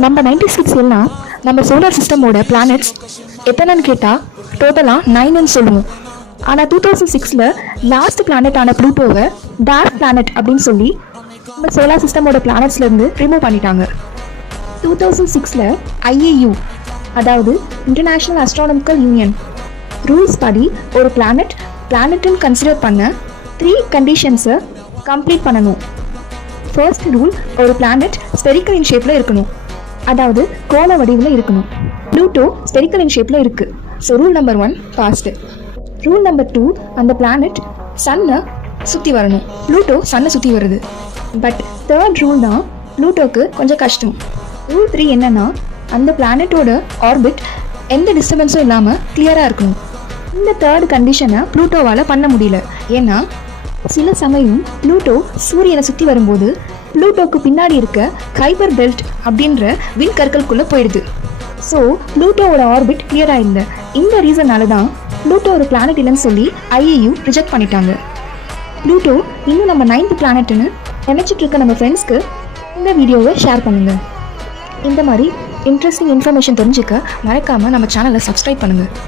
நம்ம 96 எல்லாம் நம்ம சோலார் சிஸ்டமோட பிளானட்ஸ் எத்தனைன்னு கேட்டால் டோட்டலாக 9ன்னு சொல்லுவோம். ஆனால் 2006 லாஸ்ட் பிளானட்டான ப்ளூட்டோவை டார்க் பிளானட் அப்படின்னு சொல்லி நம்ம சோலார் சிஸ்டமோட பிளானட்ஸ்லேருந்து ரிமூவ் பண்ணிட்டாங்க. 2006 IAU அதாவது இன்டர்நேஷ்னல் அஸ்ட்ரானமிக்கல் யூனியன் ரூல்ஸ் படி ஒரு பிளானட்னு கன்சிடர் பண்ண 3 கண்டிஷன்ஸை கம்ப்ளீட் பண்ணணும். ஃபர்ஸ்ட் ரூல், ஒரு பிளானட் ஸ்பெரிக்கல் இன் ஷேப்பில் இருக்கணும், அதாவது கோள வடிவில் இருக்கணும். ப்ளூட்டோ ஸ்பெரிக்கல் இன் ஷேப்பில் இருக்குது. So rule number 1 passed. Rule number 2, அந்த பிளானட் சன்னை சுற்றி வரணும். ப்ளூட்டோ சன்னை சுற்றி வருது. பட் தேர்ட் ரூல் தான் ப்ளூட்டோக்கு கொஞ்சம் கஷ்டம். ரூல் 3 என்னன்னா, அந்த பிளானட்டோட ஆர்பிட் எந்த டிஸ்டர்பன்ஸும் இல்லாமல் கிளியராக இருக்கணும். இந்த தேர்ட் கண்டிஷனை ப்ளூட்டோவால் பண்ண முடியல. ஏன்னா சில சமயம் ப்ளூட்டோ சூரியனை சுற்றி வரும்போது ப்ளூட்டோக்கு பின்னாடி இருக்க கைபர் பெல்ட் அப்படின்ற விண்கற்களுக்குள்ளே போயிடுது. ஸோ ப்ளூட்டோவோட ஆர்பிட் கிளியராக இல்லை. இந்த ரீசனால தான் ப்ளூட்டோ ஒரு பிளானட் இல்லைன்னு சொல்லி IAU ரிஜெக்ட் பண்ணிட்டாங்க. ப்ளூட்டோ இன்னும் நம்ம 9th பிளானட்னு நினச்சிட்டு இருக்க நம்ம ஃப்ரெண்ட்ஸ்க்கு இந்த வீடியோவை ஷேர் பண்ணுங்கள். இந்த மாதிரி இன்ட்ரெஸ்டிங் இன்ஃபர்மேஷன் தெரிஞ்சுக்க மறக்காமல் நம்ம சேனலை சப்ஸ்கிரைப் பண்ணுங்கள்.